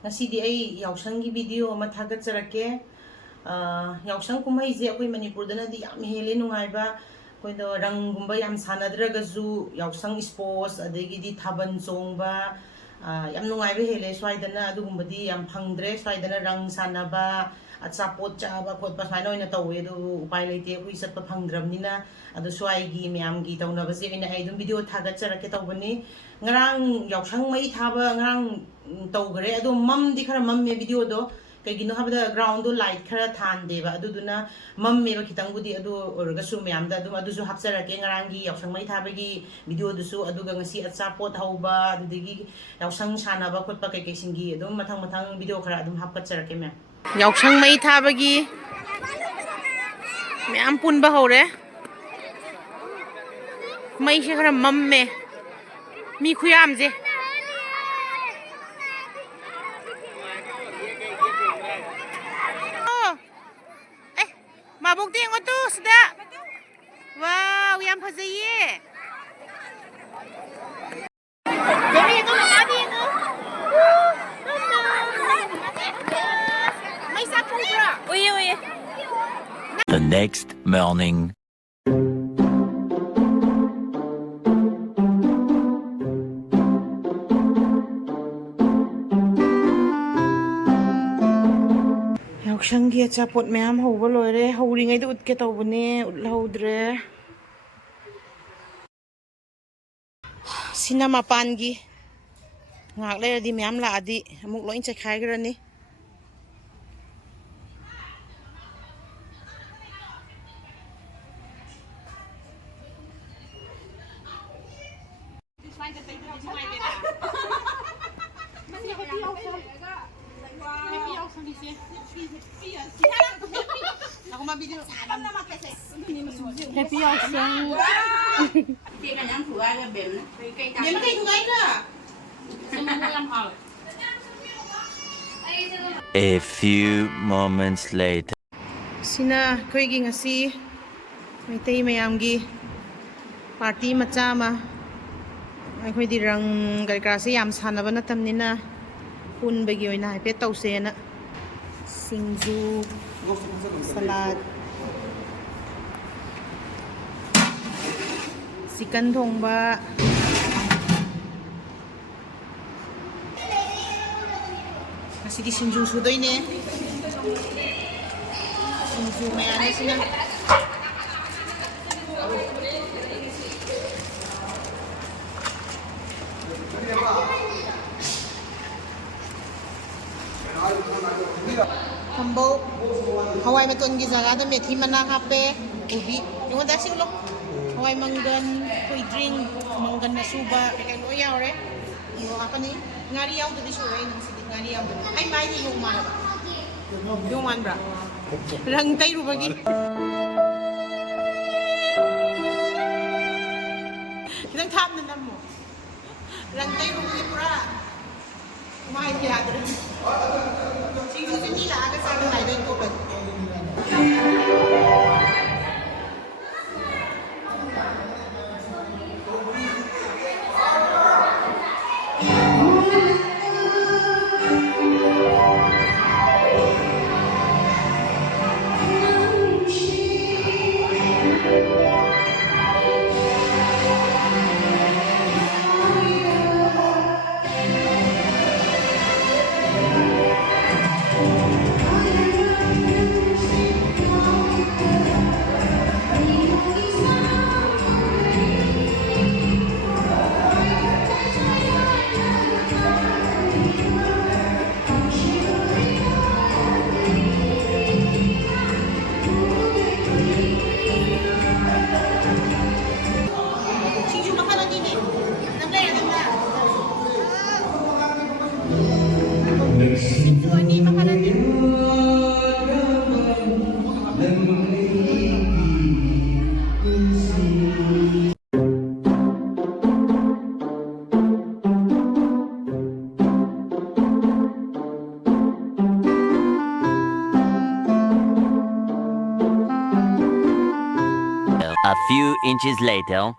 Ngasi di ay yaosang gi video mathagat sarake. Yaosang kumai je akoi Manipur dana di yam hele nungai ba. Koi do rang gumba yam sanadra gazu yaosang sports adegi di thaban chong ba. Yam nungai ba hele swai dana adu gumba di yam phangdre swai dana rang sanaba. Achapot chaba khotpa smaina oina tawe do upai leite akoi satpa phangdramnina adu swai gi myam gi tauna ba je ina ai dum video thagat sarake tawbani ngarang yaosang mai thaba ngarang tawgare adu mam di khara mam me video do kaigino habada ground do light khara than deba adu duna mam me ba khitang budi adu orga su myam da adu su hapsarake ngarang gi yaosang mai thaba gi video du su adu ga ngasi achapot hauba adu digi yaosang sanaba khotpa kai kai singi adu mathang mathang video khara adu hapkat sarake me yaosang mai thaba gi myam pun ba hore mai se khara mam me mi khuyam je mabuk ting otu sudah wow yang fazaye jadi itu tadi itu mai sapu bra oye The next morning. Yaosang gi achapot myam hoba loire hauringai do utke tawbane utlahudre sina mapan gi ngak le di myam la adi amuk loin chakhai grani Aku mau video. Happy YAOSANG. Dia kan yang tua ke bem na. Dia makai tungai na. Semua yang hal. A few moments later. Sina koi gi ngasi Meitei mayam gi party macha ma. Ai khoi di rang gal kra se yam sanaba na tamnina pun bagi oina haipet tause na. Singju salad chicken thongba kasi di singju sudoi ne singju mayane sina Kambo hawai matun gi jaga da methi mana hape ubi yung da sing lok hawai manggan koi drink manggan na suba kai lo yaw re yo apa ni ngari yaw da bisu re nang sidit ngari yaw ai mai ni yung mana ba yung man bra rang kai ru bagi kitang tham na mo rang kai ru bagi pura mai ya da singju ni la ga sa nai den ko ba A few inches later.